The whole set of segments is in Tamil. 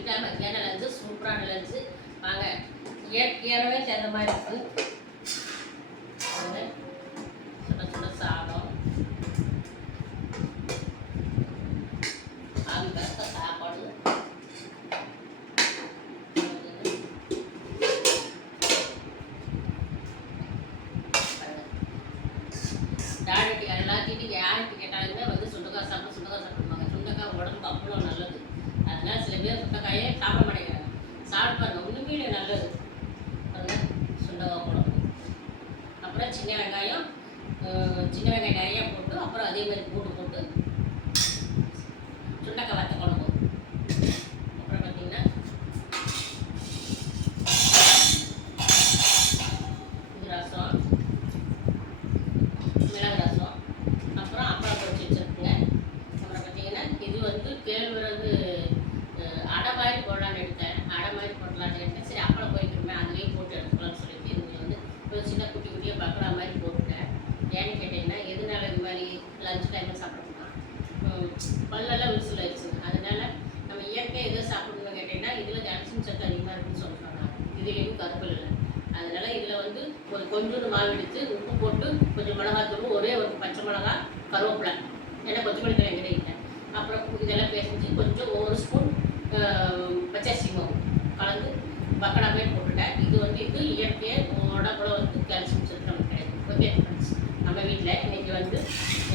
பண்ணிக்கிட்டா மத்தியான லஞ்சு சூப்பரான லஞ்சு. வாங்க இயற்கையாகவே சேர்ந்த மாதிரி இருக்குது. சுட சுட சாதம், ஆவி பறக்க சாப்பாடு, டாக்டர் எல்லாத்திட்டும் யாருக்கு கேட்டாலுமே வந்து சுண்டக்காய் சாப்பிடுவாங்க. சுண்டக்காய் உடம்புக்கு அவ்வளோ நல்லது. அதனால சில பேர் சுண்டக்காயே சாப்பிட மாட்டேங்கிறாங்க. சாப்பிடுவாங்க, உண்மையிலே நல்லது. சுண்டக்காய் குழம்பு, அப்புறம் சின்ன வெங்காயம் நிறையா போட்டு, அப்புறம் அதே மாதிரி பூண்டு போட்டு சுண்டக்காய் வத்த குழம்பு. அப்புறம் பார்த்தீங்கன்னா இது ரசம், மிளகு ரசம், அப்புறம் அப்பளம் பொரிச்சு வச்சுருக்குங்க. அப்புறம் பார்த்தீங்கன்னா இது வந்து கேழ்வரகு அடை மாதிரி போடலான்னு எடுத்தேன். சரி அப்பளம் போய்க்கிறோமே அதுலேயே போட்டு எடுத்துக்கலாம்னு சொல்லிட்டு இது வந்து ஒரு சின்ன குட்டி குட்டியாக பக்கடா மாதிரி போட்டுட்டேன். ஏன்னு கேட்டிங்கன்னா எதனால இது மாதிரி லஞ்ச் டைமில் சாப்பிட்றோம்னா பல்லெல்லாம் விரிசல் ஆயிடுச்சுங்க. அதனால நம்ம இயற்கையாக எதோ சாப்பிடணும்னு கேட்டிங்கன்னா இதில் கால்சியம் சத்து அதிகமாக இருக்குன்னு சொல்கிறாங்க. இதுலேயும் கருப்பல் இல்லை. அதனால இதில் வந்து ஒரு கொஞ்சோண்டு மாவு எடுத்து உப்பு போட்டு கொஞ்சம் மிளகாத்தூள், ஒரே ஒரு பச்சை மிளகா, கருவேப்பிலை, ஏன்னா கொத்தமல்லி தலை எங்கிட்ட, அப்புறம் இதெல்லாம் பேசிச்சு கொஞ்சம் ஒரு ஸ்பூன் பச்சரிசி மாவு கலந்து பக்கடா மாதிரி போட்டுட்டேன். இது வந்து இது இயற்கையாக உடம்புல வந்து கால்சியம் சத்து நமக்கு கிடைக்கும். ஓகே ஃப்ரெண்ட்ஸ், நம்ம வீட்டில் இன்றைக்கி வந்து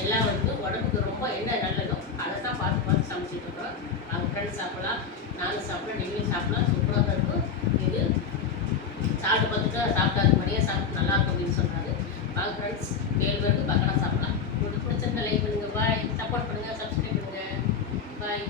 எல்லாம் வந்து உடம்புக்கு ரொம்ப என்ன நல்லதோ அதை தான் பார்த்து சமைச்சிட்டு இருக்கிறோம். அவங்க ஃப்ரெண்ட்ஸ் சாப்பிடலாம், நானும் சாப்பிடலாம், நீங்களும் சாப்பிடலாம். சூப்பராக தான் இருக்கும். இது சாப்பிட்டு பார்த்துட்டு சாப்பிட்டாது மணியாக சாப்பிட்டு நல்லாயிருக்கும் அப்படின்னு சொல்கிறாரு. வாங்க ஃப்ரெண்ட்ஸ், கேழ்வரகு பக்கடா சாப்பிடலாம். உங்களுக்கு பிடிச்சிருந்தா லைக் பண்ணுங்கள். பாய். சப்போர்ட் பண்ணுங்கள், சப்ஸ்கிரைப் பண்ணுங்கள். பாய்.